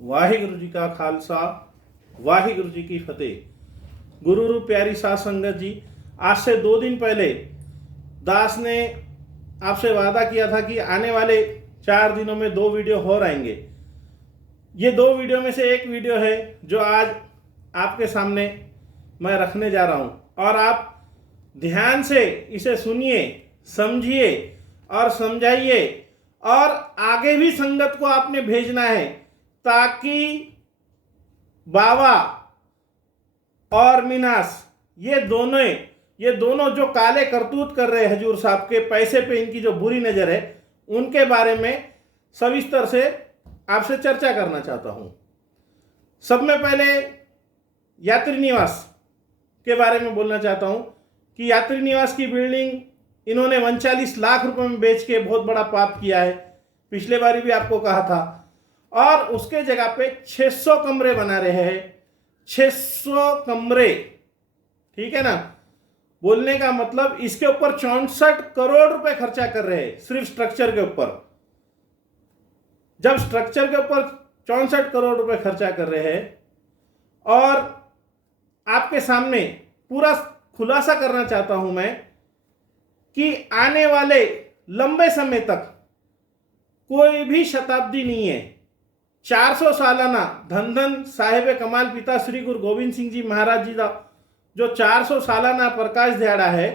वाहिगुरु जी का खालसा, वाहिगुरु जी की फतेह। गुरु रूप प्यारी साध संगत जी, आज से 2 दिन पहले दास ने आपसे वादा किया था कि आने वाले 4 दिनों में 2 वीडियो और आएंगे। ये 2 वीडियो में से एक वीडियो है जो आज आपके सामने मैं रखने जा रहा हूँ और आप ध्यान से इसे सुनिए, समझिए और समझाइए। और आगे भी संगत को आपने भेजना है ताकि बाबा और मिनास ये दोनों जो काले करतूत कर रहे हैं हजूर साहब के पैसे पे, इनकी जो बुरी नज़र है, उनके बारे में सविस्तर से आपसे चर्चा करना चाहता हूं। सब में पहले यात्री निवास के बारे में बोलना चाहता हूं कि यात्री निवास की बिल्डिंग इन्होंने 39 लाख रुपए में बेच के बहुत बड़ा पाप किया है। पिछले बारी भी आपको कहा था। और उसके जगह पे 600 कमरे बना रहे हैं। 600 कमरे, ठीक है ना। बोलने का मतलब इसके ऊपर 64 करोड़ रुपए खर्चा कर रहे हैं सिर्फ स्ट्रक्चर के ऊपर। जब स्ट्रक्चर के ऊपर 64 करोड़ रुपए खर्चा कर रहे हैं और आपके सामने पूरा खुलासा करना चाहता हूं मैं कि आने वाले लंबे समय तक कोई भी शताब्दी नहीं है। 400 सालाना धन धन साहिब कमाल पिता श्री गुरु गोविंद सिंह जी महाराज जी का जो 400 सालाना प्रकाश दिहाड़ा है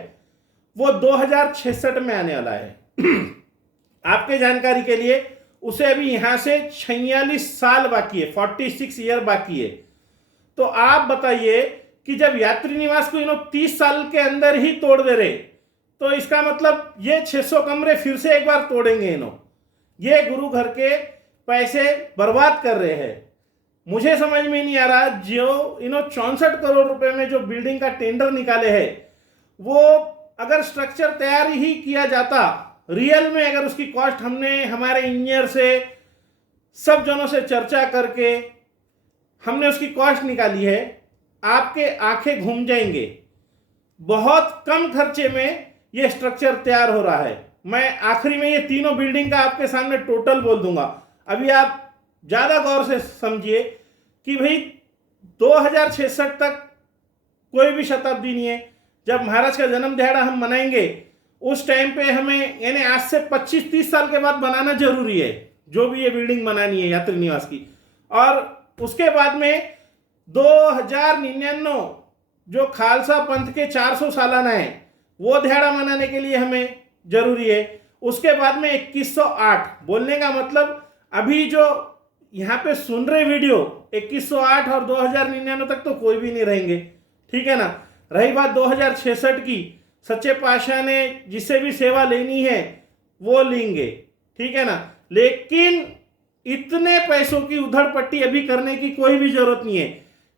वो 2066 में आने वाला है। आपके जानकारी के लिए उसे अभी यहां से 46 साल बाकी है, 46 ईयर बाकी है। तो आप बताइए कि जब यात्री निवास को इन्होंने 30 साल के अंदर ही तोड़ दे रहे, तो इसका मतलब ये 600 कमरे फिर से एक बार तोड़ेंगे इन्हों। ये गुरु घर के पैसे बर्बाद कर रहे हैं। मुझे समझ में नहीं आ रहा, जो इन्होंने 64 करोड़ रुपए में जो बिल्डिंग का टेंडर निकाले हैं, वो अगर स्ट्रक्चर तैयार ही किया जाता रियल में, अगर उसकी कॉस्ट हमने हमारे इंजीनियर से सब जनों से चर्चा करके हमने उसकी कॉस्ट निकाली है, आपके आंखें घूम जाएंगे। बहुत कम खर्चे में ये स्ट्रक्चर तैयार हो रहा है। मैं आखिरी में ये तीनों बिल्डिंग का आपके सामने टोटल बोल दूंगा। अभी आप ज़्यादा गौर से समझिए कि भाई 2066 तक कोई भी शताब्दी नहीं है। जब महाराज का जन्म दिहाड़ा हम मनाएंगे उस टाइम पे हमें, यानी आज से 25-30 साल के बाद बनाना जरूरी है जो भी ये बिल्डिंग बनानी है यात्री निवास की। और उसके बाद में 2099 जो खालसा पंथ के 400 सालाना है वो दिहाड़ा मनाने के लिए हमें जरूरी है। उसके बाद में 2108, बोलने का मतलब अभी जो यहाँ पे सुन रहे वीडियो 2108 और 2099 तक तो कोई भी नहीं रहेंगे, ठीक है ना। रही बात 2066 की, सच्चे पातशाह ने जिससे भी सेवा लेनी है वो लेंगे, ठीक है ना। लेकिन इतने पैसों की उधड़ पट्टी अभी करने की कोई भी जरूरत नहीं है।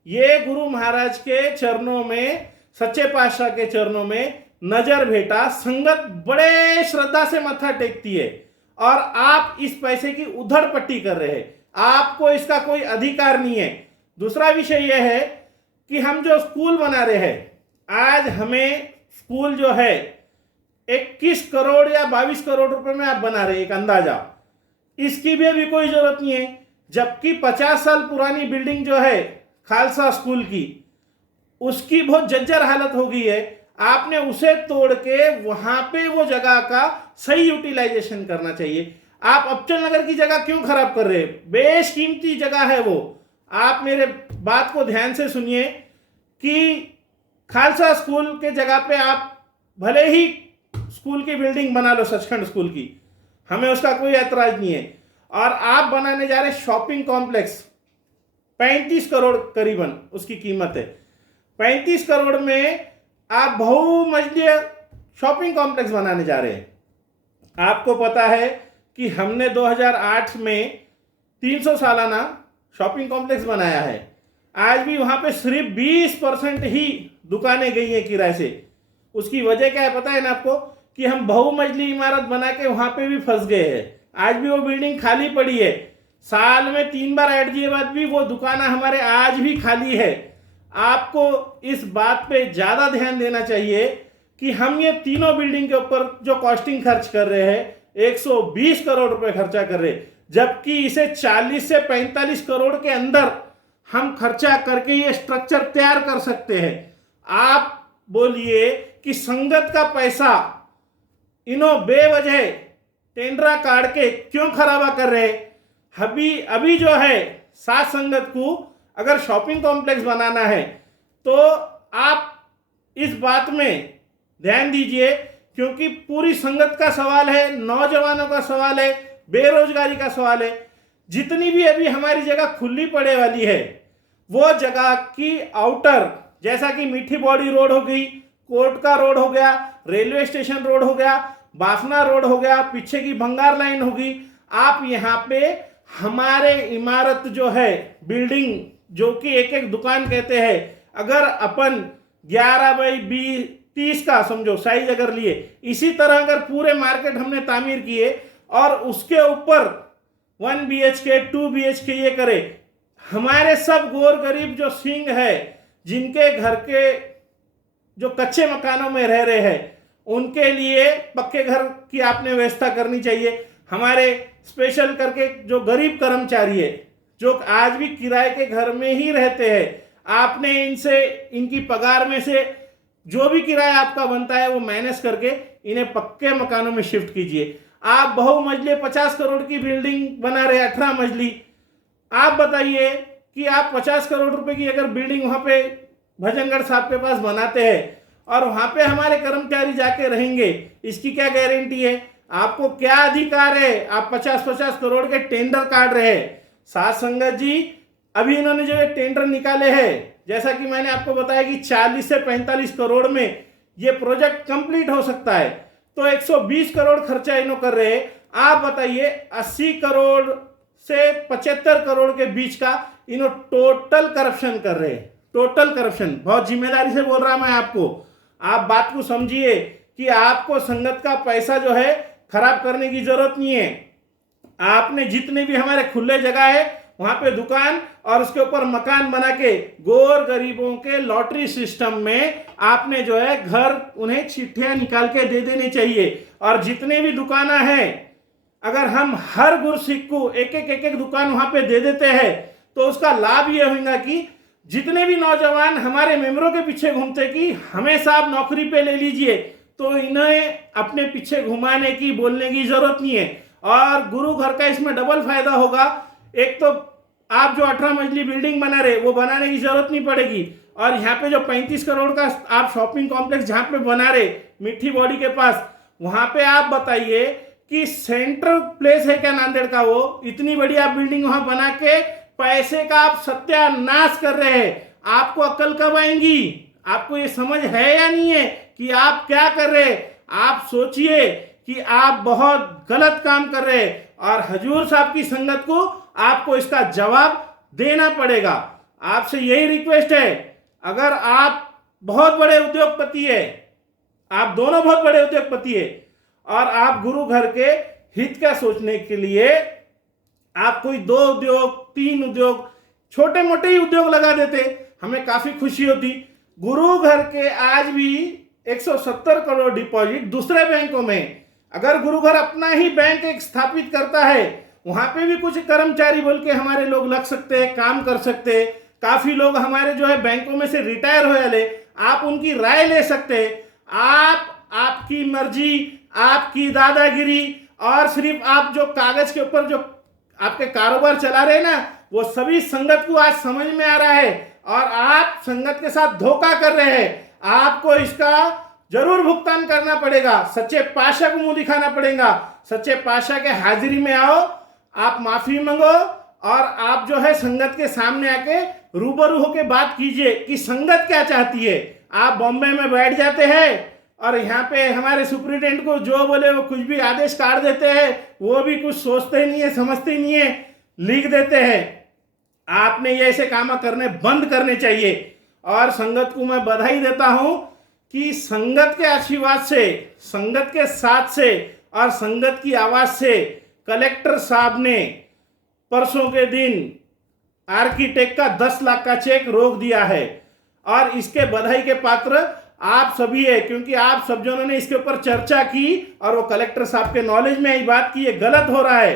ये गुरु महाराज के चरणों में, सच्चे पातशाह के चरणों में नजर भेटा, संगत बड़े श्रद्धा से मत्था टेकती है और आप इस पैसे की उधड़ पट्टी कर रहे हैं। आपको इसका कोई अधिकार नहीं है। दूसरा विषय यह है कि हम जो स्कूल बना रहे हैं, आज हमें स्कूल जो है 21 करोड़ या 22 करोड़ रुपए में आप बना रहे हैं, एक अंदाजा। इसकी भी अभी कोई जरूरत नहीं है। जबकि 50 साल पुरानी बिल्डिंग जो है खालसा स्कूल की, उसकी बहुत जर्जर हालत हो गई है। आपने उसे तोड़ के वहां पे वो जगह का सही यूटिलाइजेशन करना चाहिए। आप अबचल नगर की जगह क्यों खराब कर रहे हैं? बेशकीमती जगह है वो। आप मेरे बात को ध्यान से सुनिए कि खालसा स्कूल के जगह पे आप भले ही स्कूल की बिल्डिंग बना लो, सचखंड स्कूल की, हमें उसका कोई ऐतराज नहीं है। और आप बनाने जा रहे शॉपिंग कॉम्प्लेक्स, 35 करोड़ करीबन उसकी कीमत है। 35 करोड़ में आप बहुमंजिली शॉपिंग कॉम्प्लेक्स बनाने जा रहे हैं। आपको पता है कि हमने 2008 में 300 सालाना शॉपिंग कॉम्प्लेक्स बनाया है। आज भी वहां पे सिर्फ 20% ही दुकानें गई हैं किराए से। उसकी वजह क्या है पता है ना आपको, कि हम बहुमंजिली इमारत बना के वहां पे भी फंस गए हैं। आज भी वो बिल्डिंग खाली पड़ी है। साल में 3 बार ऐड दिए बाद भी वो दुकान हमारे आज भी खाली है। आपको इस बात पे ज़्यादा ध्यान देना चाहिए कि हम ये तीनों बिल्डिंग के ऊपर जो कॉस्टिंग खर्च कर रहे हैं 120 करोड़ रुपए खर्चा कर रहे हैं। जबकि इसे 40 से 45 करोड़ के अंदर हम खर्चा करके ये स्ट्रक्चर तैयार कर सकते हैं। आप बोलिए कि संगत का पैसा इन्हों बेवजह टेंडरा काट के क्यों खराबा कर रहे। अभी जो है सात संगत को अगर शॉपिंग कॉम्प्लेक्स बनाना है तो आप इस बात में ध्यान दीजिए, क्योंकि पूरी संगत का सवाल है, नौजवानों का सवाल है, बेरोजगारी का सवाल है। जितनी भी अभी हमारी जगह खुली पड़े वाली है वो जगह की आउटर, जैसा कि मीठी बॉडी रोड हो गई, कोर्ट का रोड हो गया, रेलवे स्टेशन रोड हो गया, बाफना रोड हो गया, पीछे की भंगार लाइन होगी, आप यहाँ पे हमारे इमारत जो है बिल्डिंग जो कि एक एक दुकान कहते हैं, अगर अपन 11x30 का समझो साइज अगर लिए, इसी तरह अगर पूरे मार्केट हमने तामीर किए और उसके ऊपर 1 BHK 2 BHK ये करे, हमारे सब गोर गरीब जो सिंह है जिनके घर के जो कच्चे मकानों में रह रहे हैं उनके लिए पक्के घर की आपने व्यवस्था करनी चाहिए। हमारे स्पेशल करके जो गरीब कर्मचारी है जो आज भी किराए के घर में ही रहते हैं, आपने इनसे इनकी पगार में से जो भी किराया आपका बनता है वो माइनस करके इन्हें पक्के मकानों में शिफ्ट कीजिए। आप बहुमंजिले 50 करोड़ की बिल्डिंग बना रहे 18 मंजिली, आप बताइए कि आप 50 करोड़ रुपए की अगर बिल्डिंग वहां पे भजनगढ़ साहब के पास बनाते हैं और वहां पे हमारे कर्मचारी जाके रहेंगे, इसकी क्या गारंटी है? आपको क्या अधिकार है? आप 50-50 करोड़ के टेंडर काट रहे हैं। साथ संगत जी, अभी इन्होंने जो ये टेंडर निकाले हैं, जैसा कि मैंने आपको बताया कि 40 से 45 करोड़ में ये प्रोजेक्ट कंप्लीट हो सकता है, तो 120 करोड़ खर्चा इन्हों कर रहे हैं। आप बताइए 80 करोड़ से 75 करोड़ के बीच का इन्हों टोटल करप्शन कर रहे हैं। टोटल करप्शन, बहुत जिम्मेदारी से बोल रहा मैं आपको, आप बात को समझिए कि आपको संगत का पैसा जो है खराब करने की जरूरत नहीं है। आपने जितने भी हमारे खुले जगह है वहां पे दुकान और उसके ऊपर मकान बना के गोर गरीबों के लॉटरी सिस्टम में आपने जो है घर उन्हें चिट्ठियां निकाल के दे देनी चाहिए। और जितने भी दुकाना है, अगर हम हर गुरसिख को एक एक दुकान वहां पे दे देते हैं तो उसका लाभ ये होगा कि जितने भी नौजवान हमारे मेंबरों के पीछे घूमते कि हमें साहब नौकरी पे ले लीजिए, तो इन्हें अपने पीछे घुमाने की बोलने की जरूरत नहीं है। और गुरु घर का इसमें डबल फायदा होगा। एक तो आप जो 18 मंजिली बिल्डिंग बना रहे वो बनाने की जरूरत नहीं पड़ेगी, और यहाँ पे जो 35 करोड़ का आप शॉपिंग कॉम्प्लेक्स जहाँ पे बना रहे मीठी बॉडी के पास, वहां पे आप बताइए कि सेंट्रल प्लेस है क्या नांदेड़ का, वो इतनी बड़ी आप बिल्डिंग वहां बना के पैसे का आप सत्यानाश कर रहे हैं। आपको अक्ल कब आएंगी? आपको ये समझ है या नहीं है कि आप क्या कर रहे हैं? आप सोचिए कि आप बहुत गलत काम कर रहे हैं और हजूर साहब की संगत को आपको इसका जवाब देना पड़ेगा। आपसे यही रिक्वेस्ट है, अगर आप बहुत बड़े उद्योगपति है, आप दोनों बहुत बड़े उद्योगपति है और आप गुरु घर के हित का सोचने के लिए आप कोई 2 उद्योग 3 उद्योग छोटे मोटे ही उद्योग लगा देते, हमें काफी खुशी होती। गुरु घर के आज भी 170 करोड़ डिपॉजिट दूसरे बैंकों में, अगर गुरु घर अपना ही बैंक एक स्थापित करता है, वहां पे भी कुछ कर्मचारी बोल के हमारे लोग लग सकते हैं, काम कर सकते हैं। काफी लोग हमारे जो है बैंकों में से रिटायर हो जाए, आप उनकी राय ले सकते हैं। आपकी मर्जी, आपकी दादागिरी और सिर्फ आप जो कागज के ऊपर जो आपके कारोबार चला रहे ना, वो सभी संगत को आज समझ में आ रहा है और आप संगत के साथ धोखा कर रहे हैं। आपको इसका जरूर भुगतान करना पड़ेगा, सच्चे पातशाह को मुंह दिखाना पड़ेगा। सच्चे पातशाह के हाजिरी में आओ, आप माफी मांगो और आप जो है संगत के सामने आके रूबरू होके बात कीजिए कि संगत क्या चाहती है। आप बॉम्बे में बैठ जाते हैं और यहाँ पे हमारे सुप्रिटेंडेंट को जो बोले वो कुछ भी आदेश काट देते हैं, वो भी कुछ सोचते नहीं है, समझते नहीं है, लिख देते हैं। आपने ये ऐसे काम करने बंद करने चाहिए। और संगत को मैं बधाई देता हूं कि संगत के आशीर्वाद से, संगत के साथ से और संगत की आवाज से कलेक्टर साहब ने परसों के दिन आर्किटेक्ट का 10 लाख का चेक रोक दिया है और इसके बधाई के पात्र आप सभी है, क्योंकि आप सब जनों ने इसके ऊपर चर्चा की और वो कलेक्टर साहब के नॉलेज में आई बात की ये गलत हो रहा है।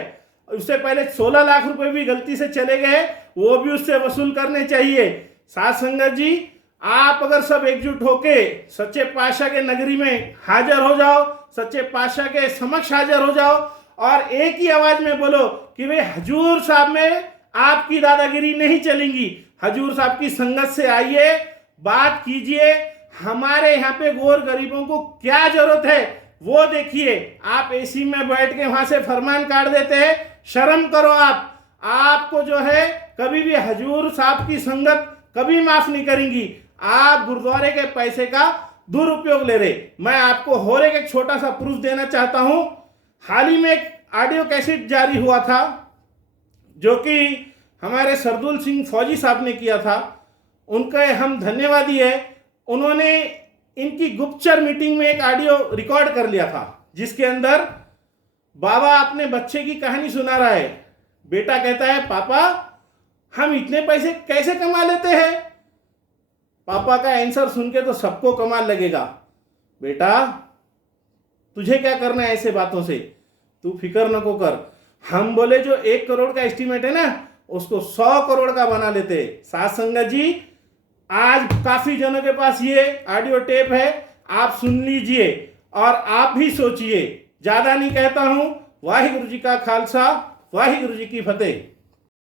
उससे पहले 16 लाख रुपए भी गलती से चले गए, वो भी उससे वसूल करने चाहिए। साध संगत जी, आप अगर सब एकजुट होके सच्चे पातशाह के नगरी में हाजिर हो जाओ, सच्चे पातशाह के समक्ष हाजिर हो जाओ और एक ही आवाज में बोलो कि वे हजूर साहब में आपकी दादागिरी नहीं चलेंगी, हजूर साहब की संगत से आइए, बात कीजिए, हमारे यहाँ पे गोर गरीबों को क्या जरूरत है वो देखिए। आप एसी में बैठ के वहां से फरमान काट देते हैं, शर्म करो आप। आपको जो है कभी भी हजूर साहब की संगत कभी माफ नहीं करेंगी। आप गुरुद्वारे के पैसे का दुरुपयोग ले रहे। मैं आपको और एक छोटा सा प्रूफ देना चाहता हूं। हाल ही में एक ऑडियो कैसेट जारी हुआ था जो कि हमारे सरदुल सिंह फौजी साहब ने किया था, उनके हम धन्यवादी है। उन्होंने इनकी गुप्तचर मीटिंग में एक ऑडियो रिकॉर्ड कर लिया था जिसके अंदर बाबा अपने बच्चे की कहानी सुना रहा है। बेटा कहता है, पापा हम इतने पैसे कैसे कमा लेते हैं? पापा का आंसर सुन के तो सबको कमाल लगेगा, बेटा तुझे क्या करना है ऐसे बातों से, तू फिक्र न को कर। हम बोले जो 1 करोड़ का एस्टीमेट है ना, उसको 100 करोड़ का बना लेते। साथ संगत जी, आज काफी जनों के पास ये ऑडियो टेप है, आप सुन लीजिए और आप भी सोचिए। ज्यादा नहीं कहता हूं। वाहिगुरु जी का खालसा, वाहिगुरु जी की फतेह।